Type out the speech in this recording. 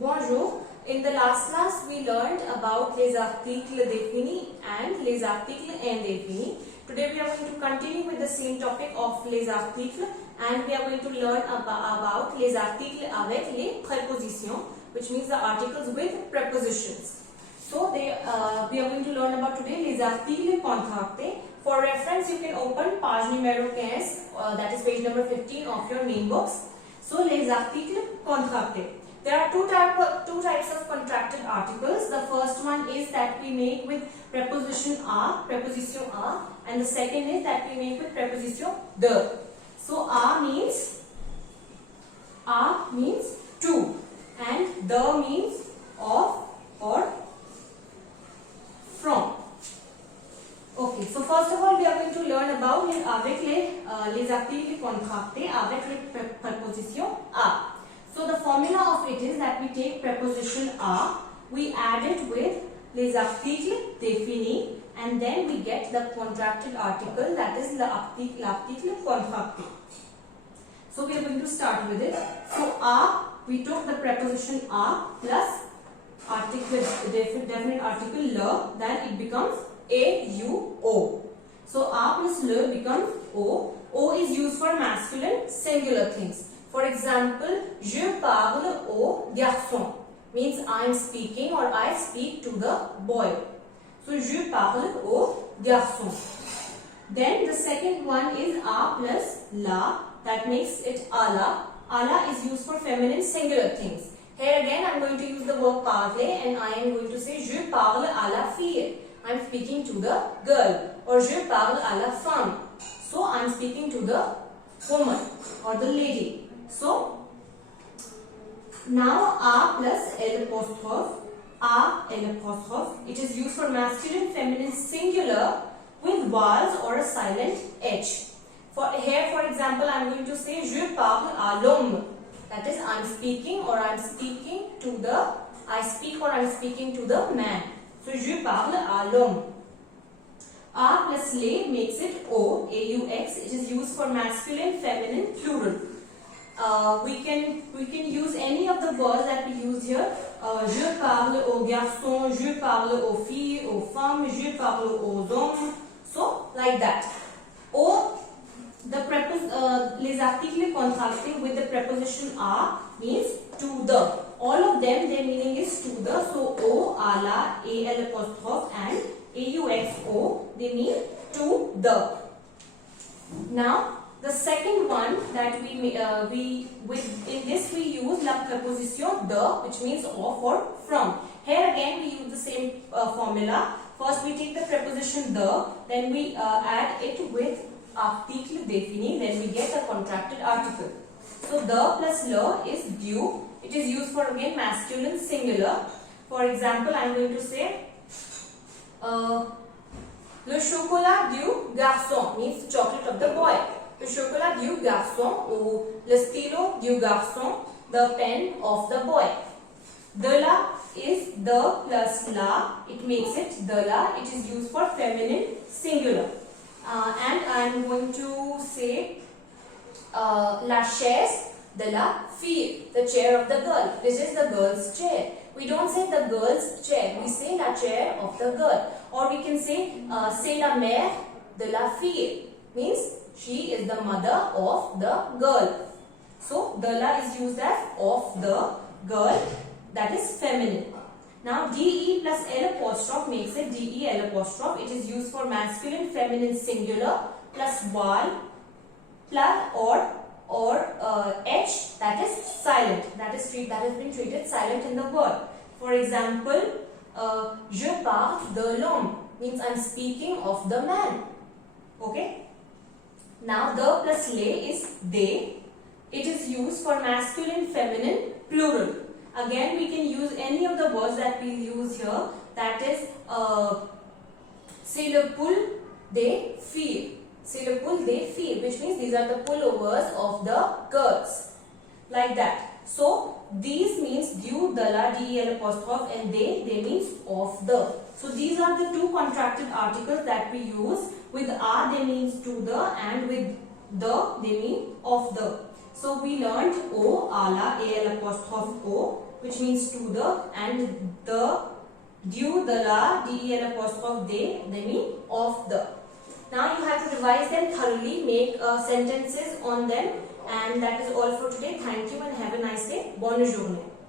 Bonjour. In the last class, we learned about les articles définis and les articles indéfinis. Today, we are going to continue with the same topic of les articles, and we are going to learn about les articles avec les prépositions, which means the articles with prepositions. So, we are going to learn about today les articles contractés. For reference, you can open page numéro 15, that is page number 15 of your main books. So, les articles contractés. There are two types of contracted articles. The first one is that we make with preposition preposition a, and the second is that we make with preposition de. So a means to, and de means of or from. Okay, so first of all we are going to learn about avec les articles contractés avec les prepositions a. So the formula of it is that we take preposition a, we add it with les articles définis, and then we get the contracted article, that is l'article contracté. So we are going to start with it. So a, we took the preposition a plus article, definite article le, then it becomes a, u, o. So a plus le becomes o. O is used for masculine singular things. For example, je parle au garçon means I am speaking or I speak to the boy. So je parle au garçon. Then the second one is a plus la, that makes it ala. Ala is used for feminine singular things. Here again I am going to use the verb parler and I am going to say je parle à la fille. I am speaking to the girl. Or je parle à la femme. So I am speaking to the woman or the lady. So, now a plus l apostrophe, it is used for masculine, feminine, singular with vowels or a silent h. Here, for example, I am going to say je parle à l'homme. That is, I am speaking or I am speaking to the man. So, je parle à l'homme. A plus les makes it o, aux. It is used for masculine, feminine, plural. We can use any of the words that we use here. Je parle aux garçons, je parle aux filles, aux femmes, je parle aux hommes. So like that. Or les articles contractés with the preposition a means to the. All of them, their meaning is to the. So o, a, la, al apostrophe and aux, they mean to the. Now the second one that in this we use la preposition de, which means of or from. Here again we use the same formula. First we take the preposition de, then we add it with article défini, then we get a contracted article. So de plus le is du. It is used for again masculine singular. For example, I am going to say le chocolat du garçon means the chocolate of the boy. Le chocolat du garçon ou le stylo du garçon, the pen of the boy. De la is the plus la, it makes it de la, it is used for feminine singular. And I am going to say la chaise de la fille, the chair of the girl. This is the girl's chair. We don't say the girl's chair, we say la chair of the girl. Or we can say c'est la mère de la fille, means she is the mother of the girl. So, de la is used as of the girl, that is feminine. Now, de plus l apostrophe makes it del apostrophe. It is used for masculine, feminine, singular plus vowel plus or h, that is silent. That has been treated silent in the word. For example, je parle de l'homme means I am speaking of the man. Okay. Now, the plus les is they. It is used for masculine, feminine, plural. Again, we can use any of the words that we use here. That is, c'est le pull des filles. C'est le pull des filles, which means these are the pullovers of the girls. Like that. So, these means du, de la, del apostrophe, and they means of the. So, these are the two contracted articles that we use. With a, they means to the, and with the, they mean of the. So we learned O, ala, al apostrophe O. which means to the, and the, du, the, la, del apostrophe, they mean of the. Now you have to revise them thoroughly, make sentences on them, and that is all for today. Thank you and have a nice day. Bonne journée.